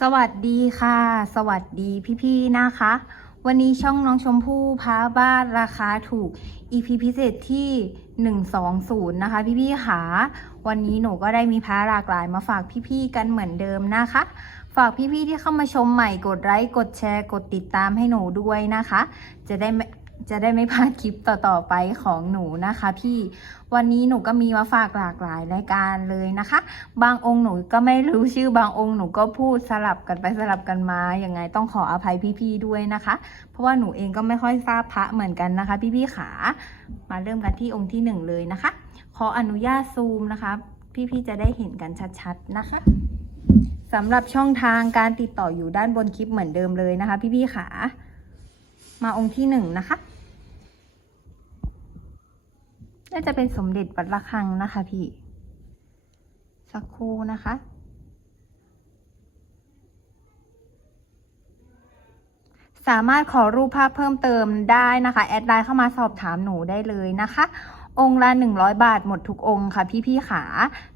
สวัสดีค่ะ สวัสดีพี่ๆนะคะ วันนี้ช่องน้องชมพู่พาบ้านราคาถูก EP พิเศษที่ 120 นะคะ พี่ๆค่ะวันนี้หนูก็ได้มีพาหลากหลายมาฝากพี่ๆกันเหมือนเดิมนะคะ ฝากพี่ๆที่เข้ามาชมใหม่กดไลค์กดแชร์ กดติดตามให้หนูด้วยนะคะ จะได้ จะได้ไม่พลาดคลิปต่อๆไปของหนูนะคะพี่วันนี้หนูก็มีมาฝากหลากหลายรายการเลยนะคะ บางองค์หนูก็ไม่รู้ชื่อบางองค์หนูก็พูดสลับกันไปสลับกันมาอย่างไงต้องขออภัยพี่ๆด้วยนะคะ เพราะว่าหนูเองก็ไม่ค่อยทราบพระเหมือนกันนะคะ พี่ๆขามาเริ่มกันที่องค์ที่หนึ่งเลยนะคะ ขออนุญาตซูมนะคะ พี่ๆจะได้เห็นกันชัดๆนะคะสำหรับช่องทางการติดต่ออยู่ด้านบนคลิปเหมือนเดิมเลยนะคะ พี่ๆขามาองค์ที่หนึ่งนะคะ น่าจะเป็นสมเด็จวัดระฆังนะคะพี่ สักครู่นะคะ สามารถขอรูปภาพเพิ่มเติมได้นะคะ แอดไลน์เข้ามาสอบถามหนูได้เลยนะคะองค์ละ 100 บาทหมดทุกองค์ค่ะพี่ๆขา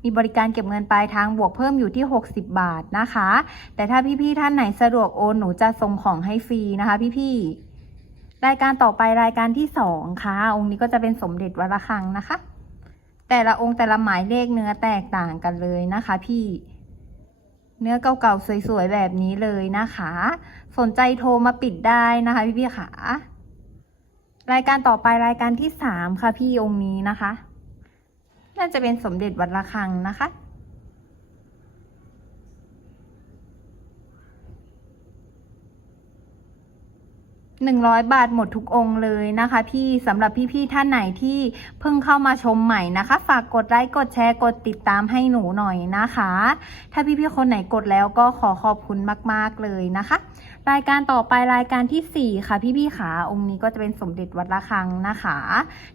มีบริการเก็บเงินปลายทางบวกเพิ่มอยู่ที่ 60 บาทนะคะ แต่ถ้าพี่ๆท่านไหนสะดวกโอนหนูจะส่งของให้ฟรีนะคะพี่ๆ รายการต่อไปรายการที่สองค่ะ องค์นี้ก็จะเป็นสมเด็จวัดระฆังนะคะ แต่ละองค์แต่ละหมายเลขเนื้อแตกต่างกันเลยนะคะ พี่เนื้อเก่าๆสวยๆแบบนี้เลยนะคะ สนใจโทรมาปิดได้นะคะ พี่ๆค่ะ รายการต่อไปรายการที่สามค่ะพี่องค์นี้นะคะ น่าจะเป็นสมเด็จวัดระฆังนะคะ หนึ่งร้อยบาทหมดทุกองค์เลยนะคะ พี่สำหรับพี่ๆท่านไหนที่เพิ่งเข้ามาชมใหม่นะคะ ฝากกดไลค์กดแชร์กดติดตามให้หนูหน่อยนะคะ ถ้าพี่ๆคนไหนกดแล้วก็ขอขอบคุณมากๆเลยนะคะ รายการต่อไปรายการที่ 4 ค่ะพี่ๆขาองค์นี้ก็จะเป็นสมเด็จวัดระฆังนะคะ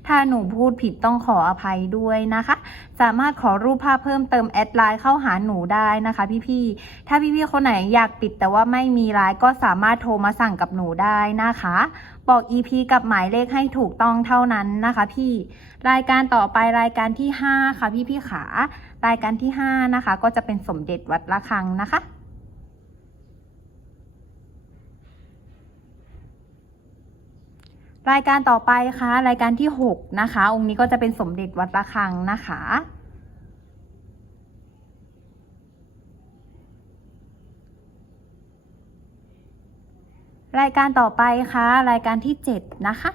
ถ้าหนูพูดผิดต้องขออภัยด้วยนะคะ สามารถขอรูปภาพเพิ่มเติมแอดไลน์เข้าหาหนูได้นะคะ พี่ๆถ้าพี่ๆคนไหนอยากปิดแต่ว่าไม่มีไลน์ก็สามารถโทรมาสั่งกับหนูได้นะคะ บอก EP กับหมายเลขให้ถูกต้องเท่านั้นนะคะ พี่รายการต่อไปรายการที่ 5 ค่ะพี่ๆขารายการที่ 5 นะคะ ก็จะเป็นสมเด็จวัดระฆังนะคะ รายการต่อไปค่ะ รายการที่ 6 นะคะ องค์นี้ก็จะเป็นสมเด็จวัดระฆังนะคะ รายการต่อไปค่ะ รายการที่ 7 นะคะ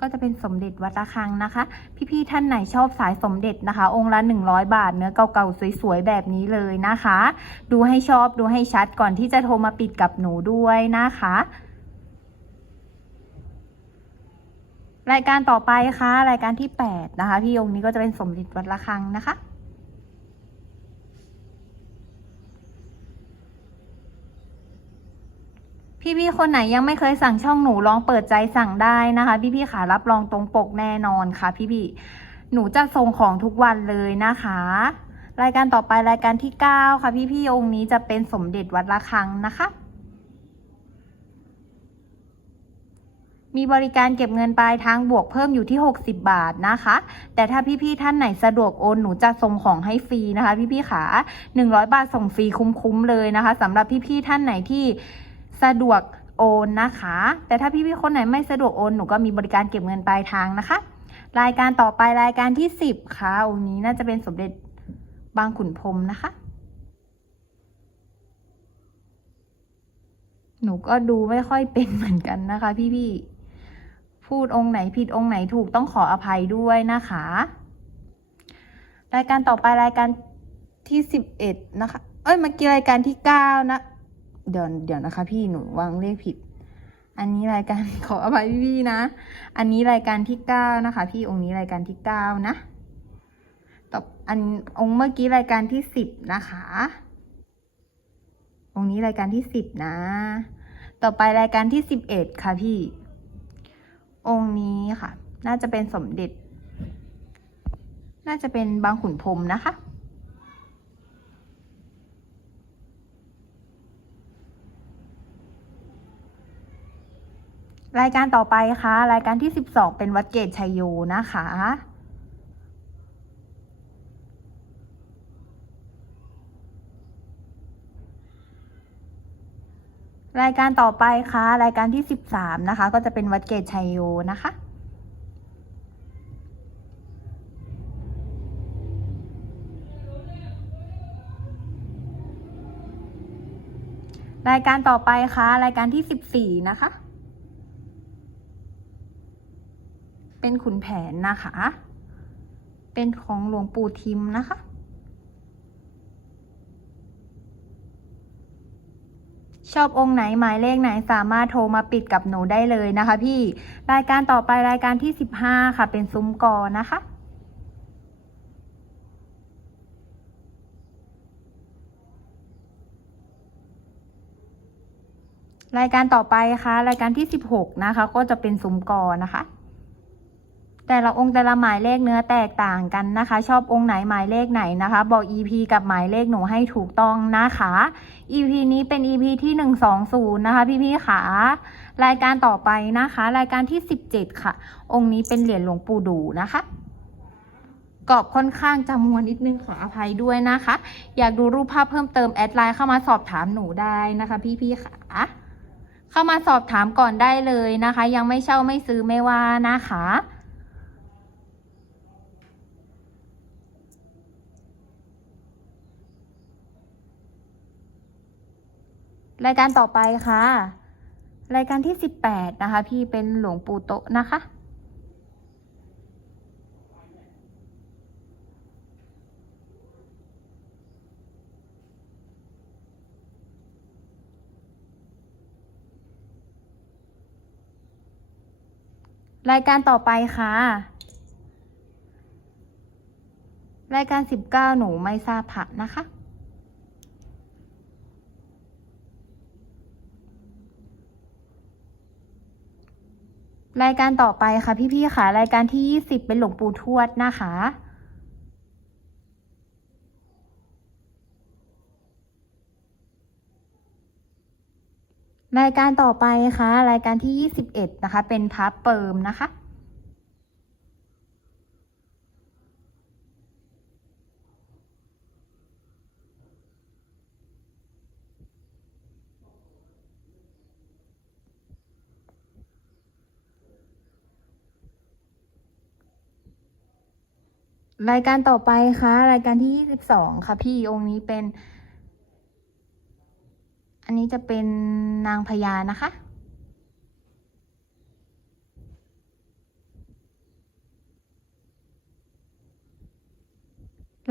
ก็จะเป็นสมเด็จวัดระฆังนะคะ พี่ๆท่านไหนชอบสายสมเด็จนะคะ องค์ละ 100 บาท เนื้อเก่าๆสวยๆแบบนี้เลยนะคะ ดูให้ชอบดูให้ชัดก่อนที่จะโทรมาปิดกับหนูด้วยนะคะ รายการต่อไปค่ะ รายการที่ 8 นะคะ พี่องค์นี้ก็จะเป็นสมเด็จวัดระฆังนะคะ พี่ๆคนไหนยังไม่เคยสั่งช่องหนูลองเปิดใจสั่งได้นะคะ พี่ๆขารับรองตรงปกแน่นอนค่ะ พี่ๆหนูจะส่งของทุกวันเลยนะคะ รายการต่อไปรายการที่ 9 ค่ะ พี่ๆองค์นี้จะเป็นสมเด็จวัดระฆังนะคะ มีบริการเก็บเงินปลายทางบวกเพิ่มอยู่ที่ 60 บาทนะคะ แต่ถ้าพี่ๆท่านไหนสะดวกโอนหนูจะส่งของให้ฟรีนะคะ พี่ๆขา 100 บาทส่งฟรีคุ้มๆเลยนะคะสำหรับพี่ๆท่านไหนที่สะดวกโอนนะคะ แต่ถ้าพี่ๆคนไหนไม่สะดวกโอนหนูก็มีบริการเก็บเงินปลายทางนะคะ รายการต่อไปรายการที่ 10 ค่ะองค์นี้น่าจะเป็นสมเด็จบางขุนพรมนะคะ หนูก็ดูไม่ค่อยเป็นเหมือนกันนะคะพี่ๆ พูดองค์ไหนผิดองค์ไหนถูกต้องขออภัยด้วยนะคะ รายการต่อไปรายการที่สิบเอ็ดนะคะ เอ้ยเมื่อกี้รายการที่เก้านะ เดี๋ยวเดี๋ยวนะคะพี่หนูวางเลขผิด อันนี้รายการขออภัยพี่ๆนะ อันนี้รายการที่เก้านะคะ พี่องค์นี้รายการที่เก้านะต่ออันองค์เมื่อกี้รายการที่สิบนะคะ องค์นี้รายการที่สิบนะ ต่อไปรายการที่สิบเอ็ดค่ะพี่ องค์นี้ค่ะ น่าจะเป็นสมเด็จ น่าจะเป็นบางขุนพรมนะคะ รายการต่อไปค่ะ รายการที่สิบสองเป็นวัดเกตชัยโยนะคะ รายการต่อไปค่ะ รายการที่สิบสามนะคะ ก็จะเป็นวัดเกตชัยโยนะคะ รายการต่อไปค่ะ รายการที่สิบสี่นะคะ เป็นขุนแผนนะคะ เป็นของหลวงปู่ทิมนะคะ ชอบองค์ไหนหมายเลขไหนสามารถโทรมาปิดกับหนูได้เลยนะคะ พี่รายการต่อไปรายการที่สิบห้าค่ะ เป็นซุ้มกอนะคะรายการต่อไปค่ะ รายการที่สิบหกนะคะ ก็จะเป็นซุ้มกอนะคะ แต่ละองค์แต่ละหมายเลขเนื้อแตกต่างกันนะคะ ชอบองค์ไหนหมายเลขไหนนะคะ บอก EP กับหมายเลขหนูให้ถูกต้องนะคะ EP นี้เป็น EP ที่หนึ่งสองศูนย์นะคะ พี่ๆค่ะรายการต่อไปนะคะ รายการที่สิบเจ็ดค่ะ องค์นี้เป็นเหรียญหลวงปู่ดูนะคะกรอบค่อนข้างจำมวนนิดนึงขออภัยด้วยนะคะ อยากดูรูปภาพเพิ่มเติมแอดไลน์เข้ามาสอบถามหนูได้นะคะ พี่ๆค่ะเข้ามาสอบถามก่อนได้เลยนะคะ ยังไม่เช่าไม่ซื้อไม่ว่านะคะ รายการต่อไปค่ะ รายการที่สิบแปดนะคะ พี่เป็นหลวงปู่โตะนะคะรายการต่อไปค่ะ รายการสิบเก้าหนูไม่ทราบผักนะคะ รายการต่อไปค่ะพี่ๆค่ะ รายการที่ยี่สิบเป็นหลวงปู่ทวดนะคะ รายการต่อไปค่ะ รายการที่ยี่สิบเอ็ดนะคะ เป็นพระเปิมนะคะ รายการต่อไปค่ะ รายการที่ยี่สิบสองค่ะ พี่องค์นี้เป็น อันนี้จะเป็นนางพญานะคะ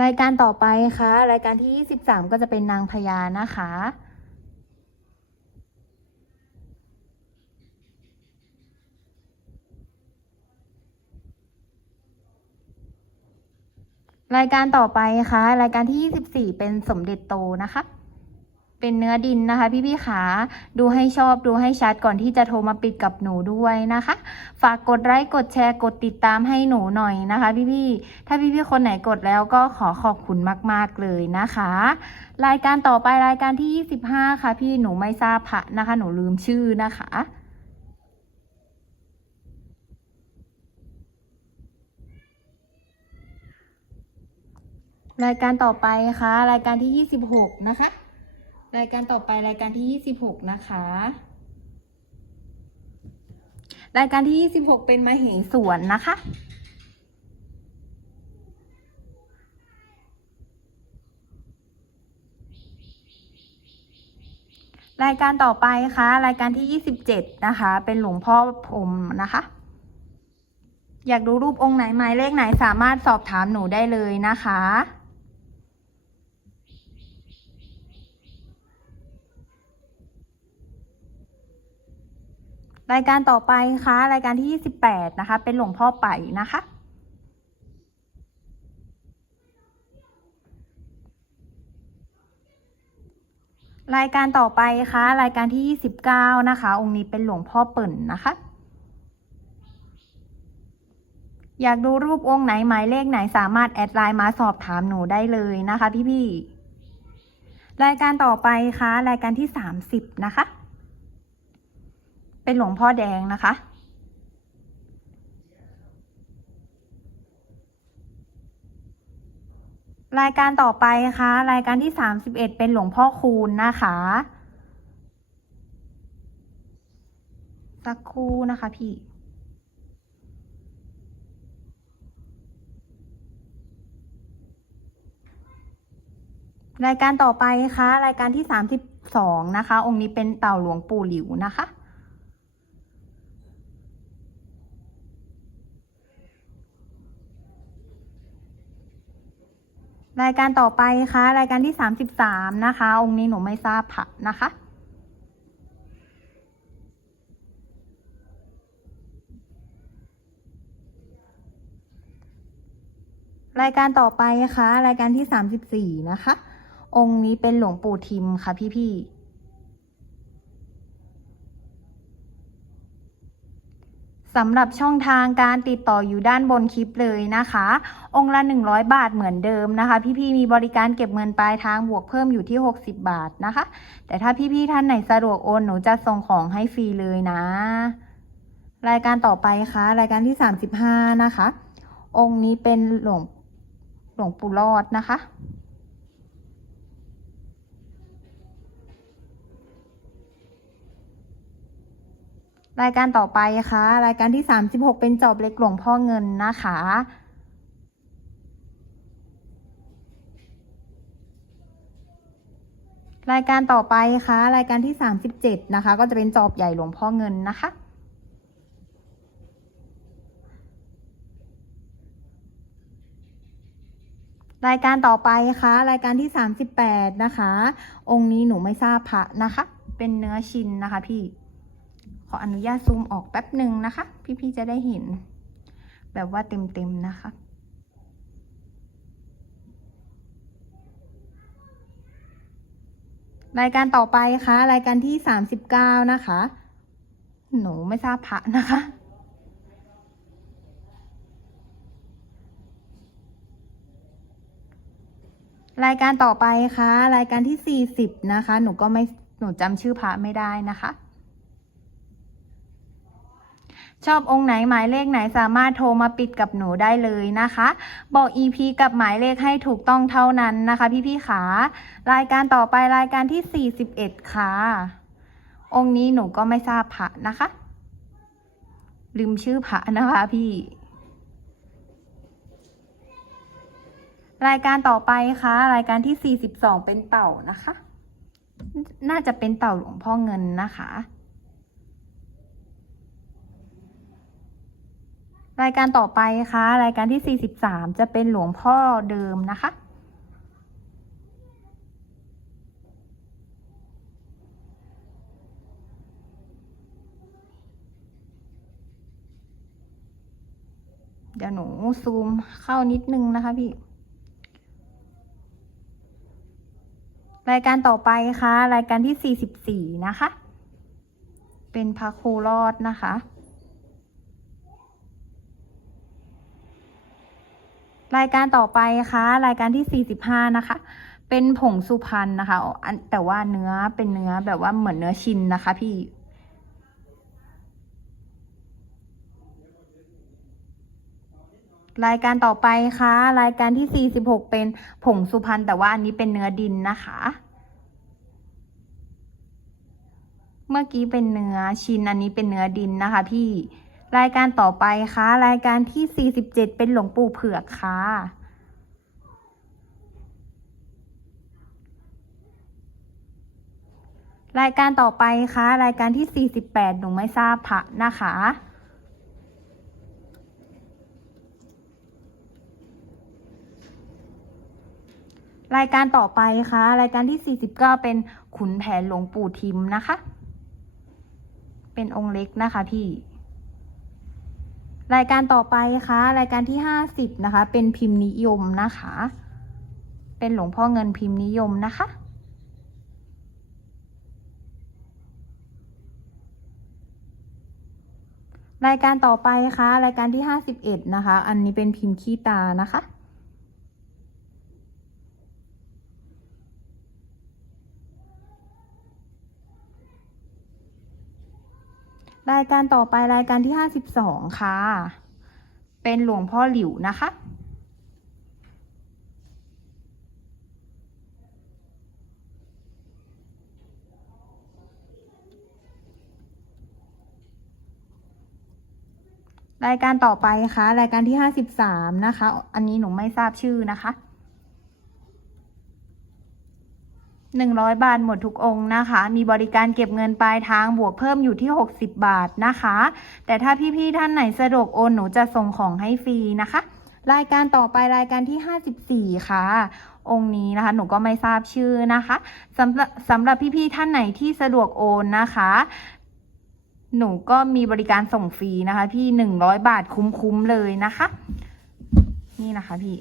รายการต่อไปค่ะ รายการที่ยี่สิบสามก็จะเป็นนางพญานะคะ รายการต่อไปค่ะ รายการที่ 24 เป็นสมเด็จโตนะคะ เป็นเนื้อดินนะคะ พี่ๆขาดูให้ชอบดูให้ชัดก่อนที่จะโทรมาปิดกับหนูด้วยนะคะ ฝากกดไลค์กดแชร์กดติดตามให้หนูหน่อยนะคะ พี่ๆถ้าพี่ๆคนไหนกดแล้วก็ขอขอบคุณมาก ๆเลยนะคะ รายการต่อไปรายการที่ 25 ค่ะ พี่หนูไม่ทราบพระนะคะ หนูลืมชื่อนะคะ รายการต่อไปค่ะ รายการที่26นะคะ รายการต่อไปรายการที่26นะคะ รายการที่26เป็นมาเหงสวนนะคะรายการต่อไปค่ะ รายการที่27นะคะ เป็นหลวงพ่อพรหมนะคะ อยากดูรูปองค์ไหนหมายเลขไหนสามารถสอบถามหนูได้เลยนะคะ รายการต่อไปค่ะรายการที่ 28 นะคะ เป็นหลวงพ่อไปนะคะ รายการต่อไปค่ะรายการที่ 29 นะคะ องค์นี้เป็นหลวงพ่อเปิ่นนะคะ อยากดูรูปองค์ไหนหมายเลขไหนสามารถแอดไลน์มาสอบถามหนูได้เลยนะคะพี่ๆรายการต่อไปค่ะรายการที่ 30 นะคะ เป็นหลวงพ่อแดงนะคะ รายการต่อไปค่ะ รายการที่ 31 เป็นหลวงพ่อคูณนะคะสักครู่นะคะพี่รายการต่อไปคะรายการที่สามสิบสองนะคะ องค์นี้เป็นเต่าหลวงปู่หลิวนะคะ รายการต่อไปคะรายการที่สามสิบสามนะคะ องค์นี้หนูไม่ทราบค่ะนะคะ รายการต่อไปคะรายการที่สามสิบสี่นะคะ องค์นี้เป็นหลวงปู่ทิมค่ะพี่ๆ สำหรับช่องทางการติดต่ออยู่ด้านบนคลิปเลยนะคะ องค์ละ 100 บาทเหมือนเดิมนะคะ พี่ๆมีบริการเก็บเงินปลายทางบวกเพิ่มอยู่ที่ 60 บาทนะคะ แต่ถ้าพี่ๆท่านไหนสะดวกโอนหนูจะส่งของให้ฟรีเลยนะ รายการต่อไปคะรายการที่ 35 นะคะ องค์นี้เป็นหลวงหลวงปู่รอดนะคะ รายการต่อไปคะรายการที่ 36 เป็นจอบเล็กหลวงพ่อเงินนะคะ รายการต่อไปคะรายการที่ 37 นะคะ ก็จะเป็นจอบใหญ่หลวงพ่อเงินนะคะรายการต่อไปคะรายการที่ 38 นะคะ องค์นี้หนูไม่ทราบพระนะคะ เป็นเนื้อชินนะคะพี่ ขออนุญาตซูมออกแป๊บหนึ่งนะคะ พี่ๆจะได้เห็น แบบว่าเต็มๆนะคะรายการต่อไปคะรายการที่39นะคะ หนูไม่ทราบพระนะคะ รายการต่อไปคะรายการที่40นะคะ หนูก็ไม่หนูจำชื่อพระไม่ได้นะคะ ชอบองค์ไหนหมายเลขไหนสามารถโทรมาปิดกับหนูได้เลยนะคะ บอก EP กับหมายเลขให้ถูกต้องเท่านั้นนะคะ พี่ๆขารายการต่อไปรายการที่ 41 ค่ะ องค์นี้หนูก็ไม่ทราบพระนะคะ ลืมชื่อพระนะคะพี่ รายการต่อไปค่ะ รายการที่ 42 เป็นเต่านะคะ น่าจะเป็นเต่าหลวงพ่อเงินนะคะ รายการต่อไปคะรายการที่ 43 จะเป็นหลวงพ่อเดิมนะคะ เดี๋ยวหนูซูมเข้านิดนึงนะคะพี่ รายการต่อไปค่ะ รายการที่ 44 นะคะ เป็นพระครูรอดนะคะ รายการต่อไปคะรายการที่ 45 นะคะ เป็นผงสุพรรณนะคะแต่ว่าเนื้อเป็นเนื้อแบบว่าเหมือนเนื้อชินนะคะพี่รายการต่อไปคะรายการที่ 46 เป็นผงสุพรรณแต่ว่าอันนี้เป็นเนื้อดินนะคะ เมื่อกี้เป็นเนื้อชินอันนี้เป็นเนื้อดินนะคะพี่ รายการต่อไปคะรายการที่ 47 เป็นหลวงปู่เผือกค่ะ รายการต่อไปคะรายการที่ 48 หนูไม่ทราบพระนะคะ รายการต่อไปคะรายการที่ 49 เป็นขุนแผนหลวงปู่ทิมนะคะ เป็นองค์เล็กนะคะพี่ รายการต่อไปคะรายการที่ 50 นะคะ เป็นพิมพ์นิยมนะคะ เป็นหลวงพ่อเงินพิมพ์นิยมนะคะ รายการต่อไปค่ะ รายการที่ 51 นะคะ อันนี้เป็นพิมพ์ขี้ตานะคะ รายการต่อไปรายการที่52ค่ะ เป็นหลวงพ่อหลิวนะคะรรายการต่อไปค่ะ รายการที่ห้าสิบสามนะคะ อันนี้หนูไม่ทราบชื่อนะคะ หนึ่งร้อยบาทหมดทุกองค์นะคะ มีบริการเก็บเงินปลายทางบวกเพิ่มอยู่ที่หกสิบบาทนะคะ แต่ถ้าพี่ๆท่านไหนสะดวกโอนหนูจะส่งของให้ฟรีนะคะ รายการต่อไปรายการที่ห้าสิบสี่ค่ะ องค์นี้นะคะหนูก็ไม่ทราบชื่อนะคะสำหรับสำหรับพี่ๆท่านไหนที่สะดวกโอนนะคะ หนูก็มีบริการส่งฟรีนะคะ พี่หนึ่งร้อยบาทคุ้มๆเลยนะคะ นี่นะคะพี่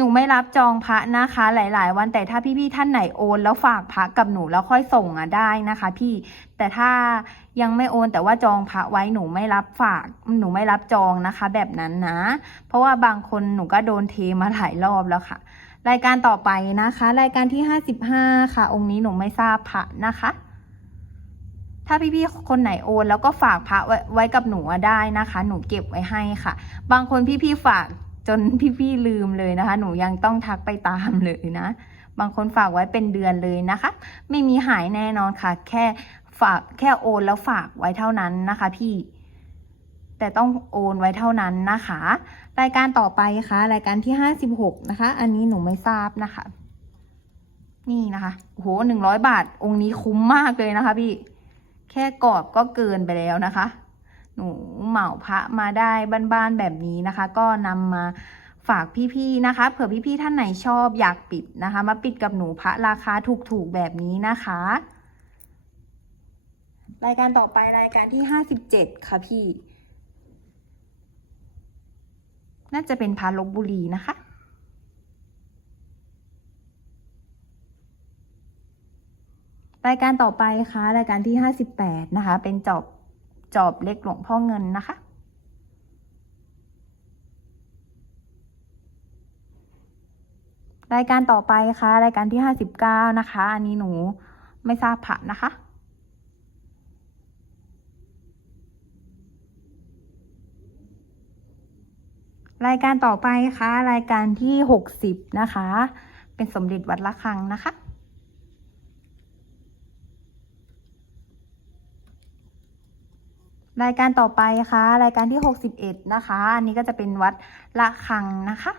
หนูไม่รับจองพระนะคะ หลาย ๆ วันแต่ถ้าพี่ๆท่านไหนโอน แล้วฝากพระกับหนูแล้วค่อยส่งอะได้นะคะ พี่แต่ถ้ายังไม่โอนแต่ว่าจองพระไว้หนูไม่รับฝากหนูไม่รับจองนะคะ แบบนั้นนะ เพราะว่าบางคนหนูก็โดนเทมาหลายรอบแล้วค่ะ รายการต่อไปนะคะ รายการที่ห้าสิบห้าค่ะ องค์นี้หนูไม่ทราบพระนะคะถ้าพี่ๆ คนไหนโอนแล้วก็ฝากพระไว้ไว้กับหนูอะได้นะคะ หนูเก็บไว้ให้ค่ะ บางคนพี่ๆ ฝาก จนพี่ๆลืมเลยนะคะ หนูยังต้องทักไปตามเลยนะ บางคนฝากไว้เป็นเดือนเลยนะคะ ไม่มีหายแน่นอนค่ะ แค่ฝากแค่โอนแล้วฝากไว้เท่านั้นนะคะ พี่ แต่ต้องโอนไว้เท่านั้นนะคะ รายการต่อไปค่ะ รายการที่ห้าสิบหกนะคะ อันนี้หนูไม่ทราบนะคะ นี่นะคะโอ้โหหนึ่งร้อยบาท องค์นี้คุ้มมากเลยนะคะ พี่ แค่กรอบก็เกินไปแล้วนะคะ หนู เหมาพระมาได้บ้านๆแบบนี้นะคะ ก็นำมาฝากพี่ๆนะคะ เผื่อพี่ๆท่านไหนชอบอยากปิดนะคะ มาปิดกับหนูพระราคาถูกๆแบบนี้นะคะ รายการต่อไปรายการที่ห้าสิบเจ็ดค่ะพี่ น่าจะเป็นพาลบบุรีนะคะรายการต่อไปค่ะรายการที่ห้าสิบแปดนะคะ เป็นจอบ จอบเล็กหลวงพ่อเงินนะคะ รายการต่อไปค่ะ รายการที่ห้าสิบเก้านะคะ อันนี้หนูไม่ทราบผ่ะนะคะรายการต่อไปค่ะ รายการที่หกสิบนะคะ เป็นสมเด็จวัดละคังนะคะ รายการต่อไปค่ะ รายการที่หกสิบเอ็ดนะคะ อันนี้ก็จะเป็นวัดละคังนะคะ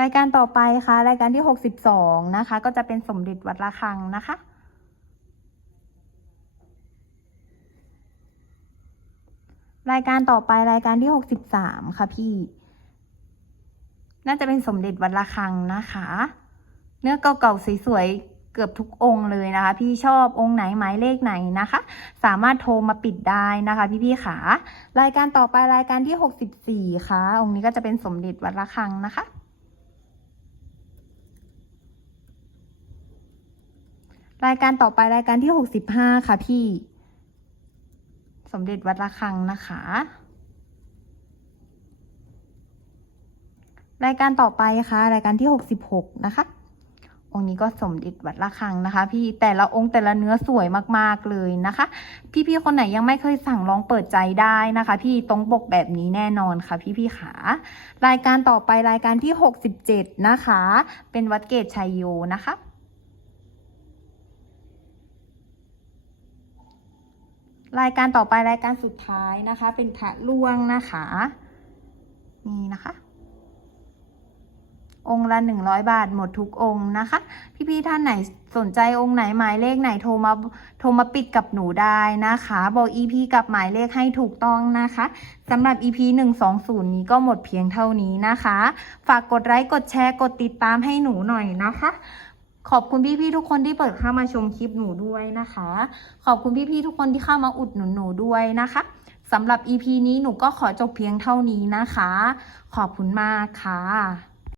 รายการต่อไปค่ะ รายการที่หกสิบสองนะคะ ก็จะเป็นสมเด็จวัดละคังนะคะรายการต่อไปรายการที่หกสิบสามค่ะพี่ น่าจะเป็นสมเด็จวัดระฆังนะคะ เนื้อเก่าๆสวยๆ เกือบทุกองค์เลยนะคะ พี่ชอบองค์ไหนหมายเลขไหนนะคะ สามารถโทรมาปิดได้นะคะ พี่ๆขารายการต่อไปรายการที่หกสิบสี่ค่ะ องค์นี้ก็จะเป็นสมเด็จวัดระฆังนะคะ รายการต่อไปรายการที่หกสิบห้าค่ะพี่ สมเด็จวัดระฆังนะคะรายการต่อไปค่ะ รายการที่หกสิบหกนะคะ องค์นี้ก็สมเด็จวัดระฆังนะคะ พี่แต่ละองค์แต่ละเนื้อสวยมากๆเลยนะคะ พี่ๆคนไหนยังไม่เคยสั่งลองเปิดใจได้นะคะ พี่ตรงปกแบบนี้แน่นอนค่ะ พี่ๆขารายการต่อไปรายการที่หกสิบเจ็ดนะคะ เป็นวัดเกตชัยโยนะคะรายการต่อไปรายการสุดท้ายนะคะ เป็นพระล่วงนะคะ นี่นะคะ องค์ละหนึ่งร้อยบาท หมดทุกองค์นะคะ พี่ๆท่านไหนสนใจองค์ไหนหมายเลขไหนโทรมาโทรมาปิดกับหนูได้นะคะ บอก EP กับหมายเลขให้ถูกต้องนะคะสำหรับ EP 120 นี้ก็หมดเพียงเท่านี้นะคะ ฝากกดไลค์กดแชร์กดติดตามให้หนูหน่อยนะคะ ขอบคุณพี่ๆทุกคนที่เปิดเข้ามาชมคลิปหนูด้วยนะคะ ขอบคุณพี่ๆทุกคนที่เข้ามาอุดหนุนหนูด้วยนะคะสำหรับ EP นี้หนูก็ขอจบเพียงเท่านี้นะคะ ขอบคุณมากค่ะ